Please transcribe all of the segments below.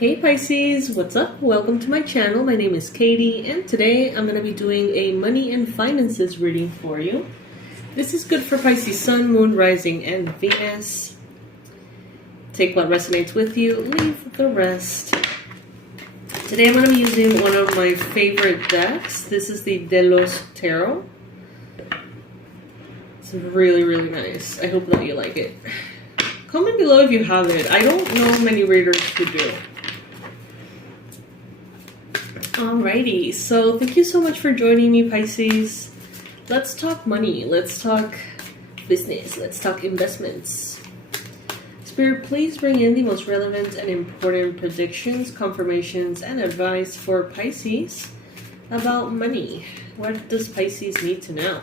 Hey Pisces, what's up? Welcome to my channel. My name is Katie, and today I'm going to be doing a money and finances reading for you. This is good for Pisces Sun, Moon, Rising, and Venus. Take what resonates with you, leave the rest. Today I'm going to be using one of my favorite decks. This is the Delos Tarot. It's really, really nice. I hope that you like it. Comment below if you have it. I don't know many readers who do. Alrighty, so thank you so much for joining me, Pisces. Let's talk money, let's talk business, let's talk investments. Spirit, please bring in the most relevant and important predictions, confirmations, and advice for Pisces about money. What does Pisces need to know?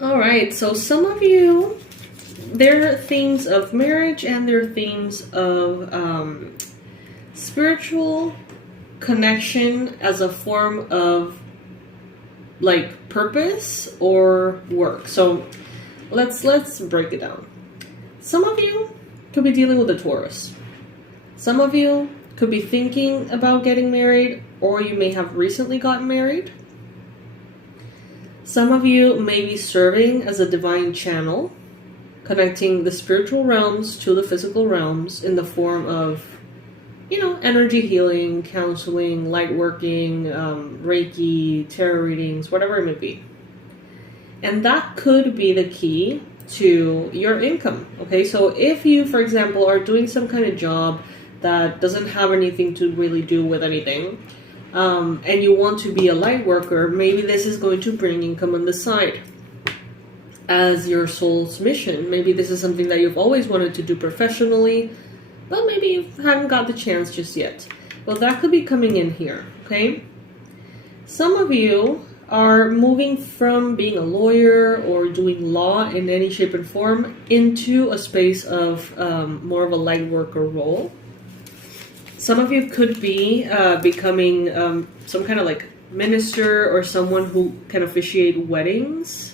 Alright, so some of you, there are themes of marriage and there are themes of spiritual connection as a form of like purpose or work. So let's break it down. Some of you could be dealing with a Taurus. Some of you could be thinking about getting married, or you may have recently gotten married. Some of you may be serving as a divine channel, connecting the spiritual realms to the physical realms in the form of, energy healing, counseling, light working, Reiki, tarot readings, whatever it may be. And that could be the key to your income. Okay, so if you, for example, are doing some kind of job that doesn't have anything to really do with anything, and you want to be a light worker, maybe this is going to bring income on the side as your soul's mission. Maybe this is something that you've always wanted to do professionally, but maybe you haven't got the chance just yet. Well, that could be coming in here, okay? Some of you are moving from being a lawyer or doing law in any shape and form into a space of more of a light worker role. Some of you could be becoming some kind of like minister or someone who can officiate weddings.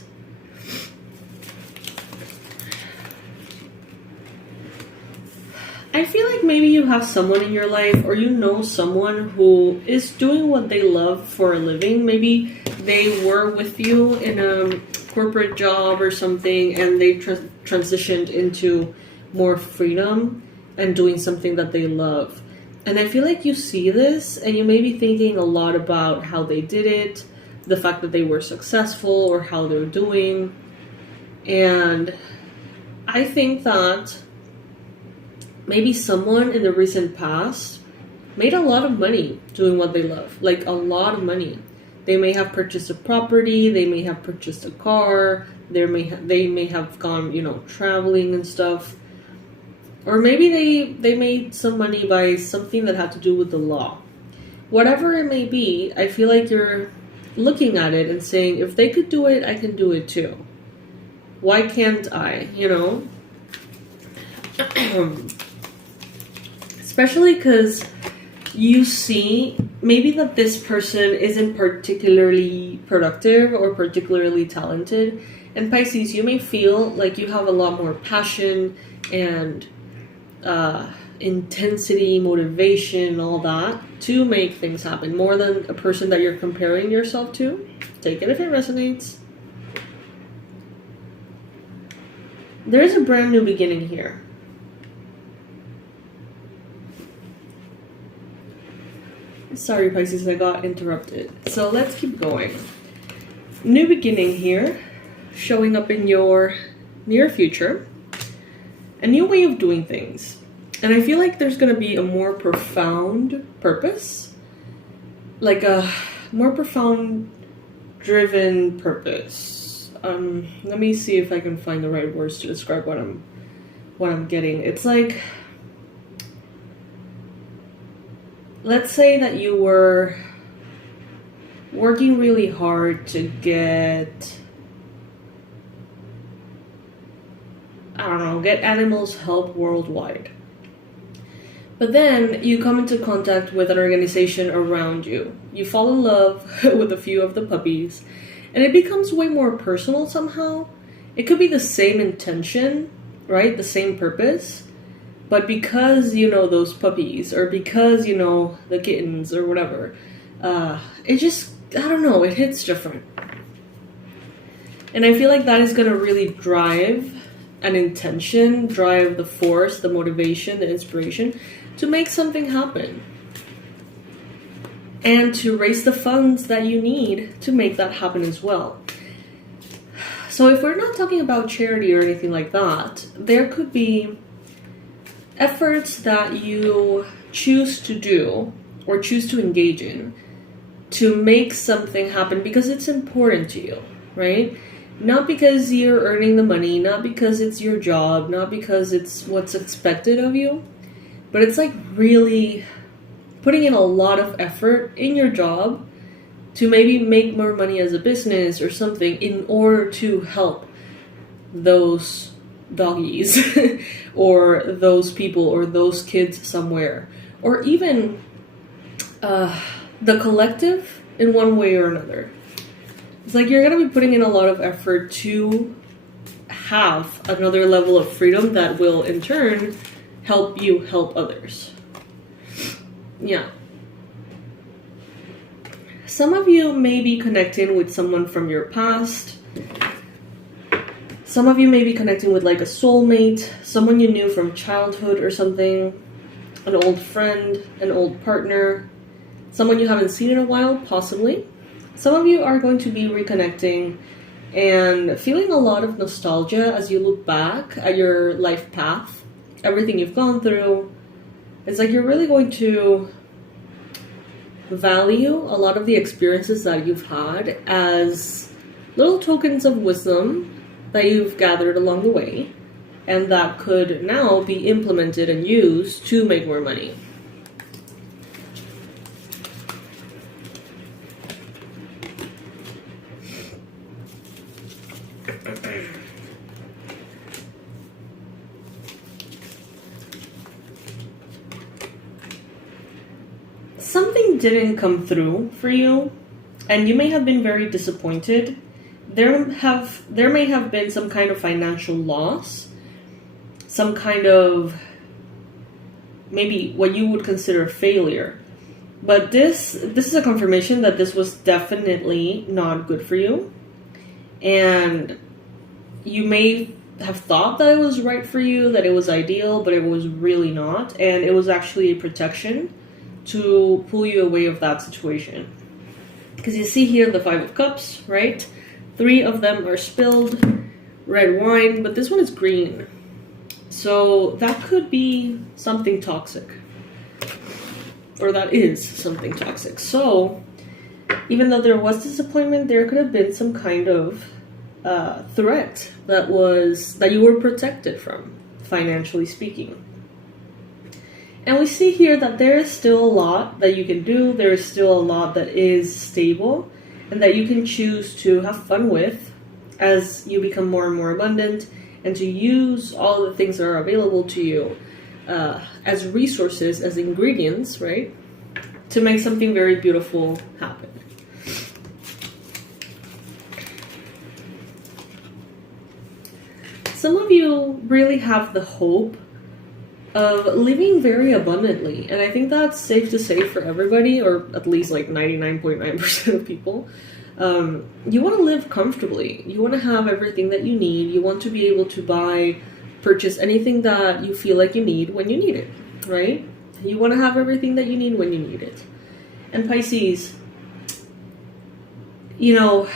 I feel like maybe you have someone in your life, or you know someone who is doing what they love for a living. Maybe they were with you in a corporate job or something, and they transitioned into more freedom and doing something that they love. And I feel like you see this, and you may be thinking a lot about how they did it, the fact that they were successful, or how they're doing. And I think that maybe someone in the recent past made a lot of money doing what they love, like a lot of money. They may have purchased a property, they may have purchased a car, they may have gone, traveling and stuff. Or maybe they made some money by something that had to do with the law. Whatever it may be, I feel like you're looking at it and saying, if they could do it, I can do it too. Why can't I, Especially because you see maybe that this person isn't particularly productive or particularly talented. And Pisces, you may feel like you have a lot more passion and intensity, motivation, all that to make things happen, more than a person that you're comparing yourself to. Take it if it resonates. There is a brand new beginning here. Sorry, Pisces, I got interrupted. So let's keep going. New beginning here, showing up in your near future. A new way of doing things. And I feel like there's going to be a more profound purpose. Like a more profound driven purpose. Let me see if I can find the right words to describe what I'm getting. It's like, let's say that you were working really hard to get animals help worldwide. But then you come into contact with an organization around you. You fall in love with a few of the puppies, and it becomes way more personal somehow. It could be the same intention, right? The same purpose. But because you know those puppies, or because you know the kittens or whatever, it just, I don't know, it hits different. And I feel like that is going to really drive an intention, drive the force, the motivation, the inspiration to make something happen. And to raise the funds that you need to make that happen as well. So if we're not talking about charity or anything like that, there could be efforts that you choose to do or choose to engage in to make something happen because it's important to you, right? Not because you're earning the money, not because it's your job, not because it's what's expected of you, but it's like really putting in a lot of effort in your job to maybe make more money as a business or something in order to help those doggies or those people or those kids somewhere, or even the collective in one way or another. It's like you're going to be putting in a lot of effort to have another level of freedom that will in turn help you help others. Yeah. Some of you may be connecting with someone from your past. Some of you may be connecting with like a soulmate, someone you knew from childhood or something, an old friend, an old partner, someone you haven't seen in a while, possibly. Some of you are going to be reconnecting and feeling a lot of nostalgia as you look back at your life path, everything you've gone through. It's like you're really going to value a lot of the experiences that you've had as little tokens of wisdom that you've gathered along the way, and that could now be implemented and used to make more money. Something didn't come through for you, and you may have been very disappointed. There may have been some kind of financial loss, some kind of maybe what you would consider failure. But this is a confirmation that this was definitely not good for you. And you may have thought that it was right for you, that it was ideal, but it was really not. And it was actually a protection to pull you away of that situation. Because you see here the 5 of Cups, right? 3 of them are spilled red wine, but this one is green. So that could be something toxic. Or that is something toxic. So even though there was disappointment, there could have been some kind of threat that you were protected from, financially speaking. And we see here that there is still a lot that you can do. There is still a lot that is stable and that you can choose to have fun with as you become more and more abundant, and to use all the things that are available to you as resources, as ingredients, right? To make something very beautiful happen. Some of you really have the hope of living very abundantly, and I think that's safe to say for everybody, or at least like 99.9% of people. You want to live comfortably. You want to have everything that you need. You want to be able to purchase anything that you feel like you need when you need it, right? You want to have everything that you need when you need it. And Pisces, you know,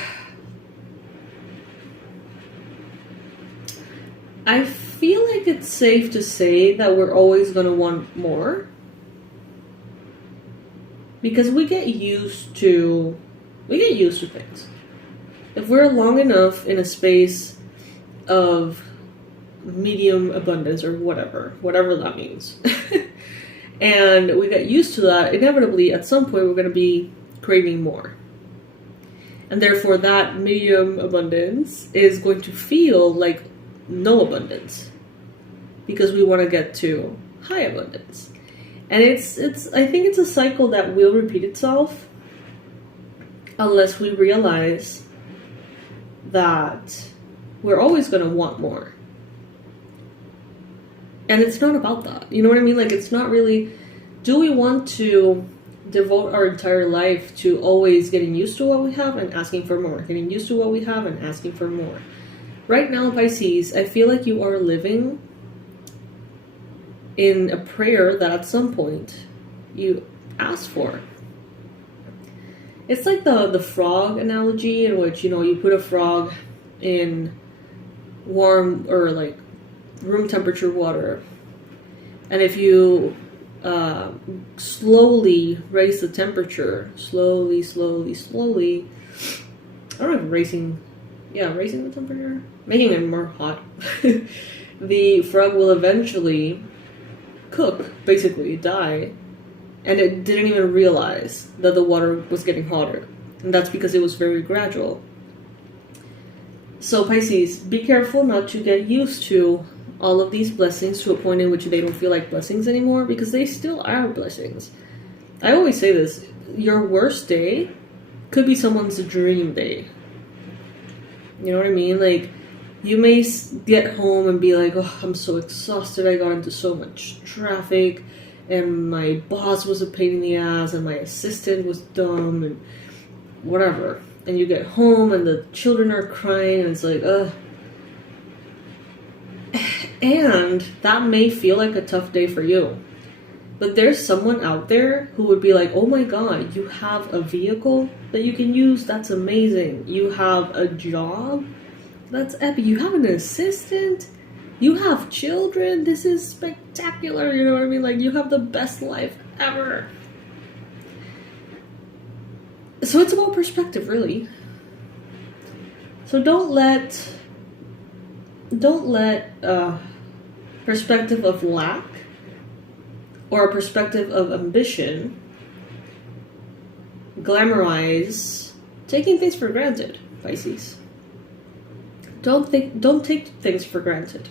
I feel like it's safe to say that we're always going to want more, because we get used to things. If we're long enough in a space of medium abundance, or whatever that means, and we get used to that, inevitably at some point we're going to be craving more. And therefore that medium abundance is going to feel like no abundance, because we want to get to high abundance. And I think it's a cycle that will repeat itself unless we realize that we're always going to want more. And it's not about that. You know what I mean? Like, it's not really, do we want to devote our entire life to always getting used to what we have and asking for more, getting used to what we have and asking for more? Right now, Pisces, I feel like you are living in a prayer that at some point you asked for. It's like the frog analogy, in which, you know, you put a frog in warm or like room temperature water, and if you slowly raise the temperature, slowly, I don't know if raising the temperature, making it more hot, the frog will eventually cook, basically die, and it didn't even realize that the water was getting hotter. And that's because it was very gradual. So Pisces, be careful not to get used to all of these blessings to a point in which they don't feel like blessings anymore, because they still are blessings. I always say this, your worst day could be someone's dream day. You know what I mean? Like, you may get home and be like, oh, I'm so exhausted, I got into so much traffic, and my boss was a pain in the ass, and my assistant was dumb, and whatever. And you get home, and the children are crying, and it's like, ugh. And that may feel like a tough day for you. But there's someone out there who would be like, oh my god, you have a vehicle that you can use? That's amazing. You have a job? That's epic. You have an assistant? You have children? This is spectacular. You know what I mean? Like, you have the best life ever. So it's about perspective, really. So don't let perspective of lack or a perspective of ambition glamorize taking things for granted, Pisces. Don't take things for granted.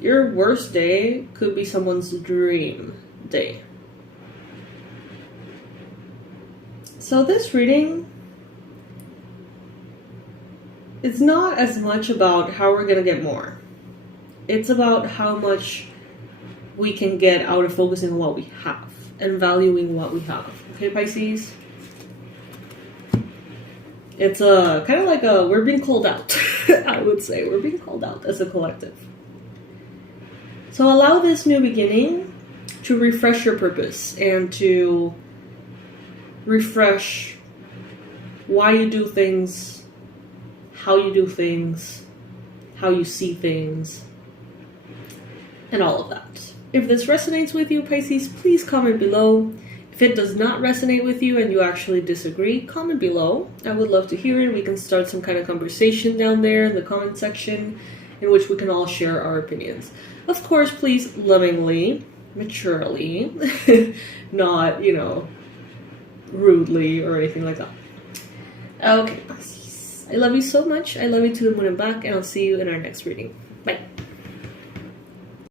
Your worst day could be someone's dream day. So this reading, it's not as much about how we're going to get more. It's about how much we can get out of focusing on what we have and valuing what we have. Okay, Pisces? It's kind of like we're being called out. I would say we're being called out as a collective. So allow this new beginning to refresh your purpose and to refresh why you do things, how you do things, how you see things, and all of that. If this resonates with you, Pisces, please comment below. If it does not resonate with you and you actually disagree, comment below. I would love to hear it. We can start some kind of conversation down there in the comment section in which we can all share our opinions. Of course, please lovingly, maturely, not, rudely or anything like that. Okay, Pisces. I love you so much. I love you to the moon and back, and I'll see you in our next reading. Bye.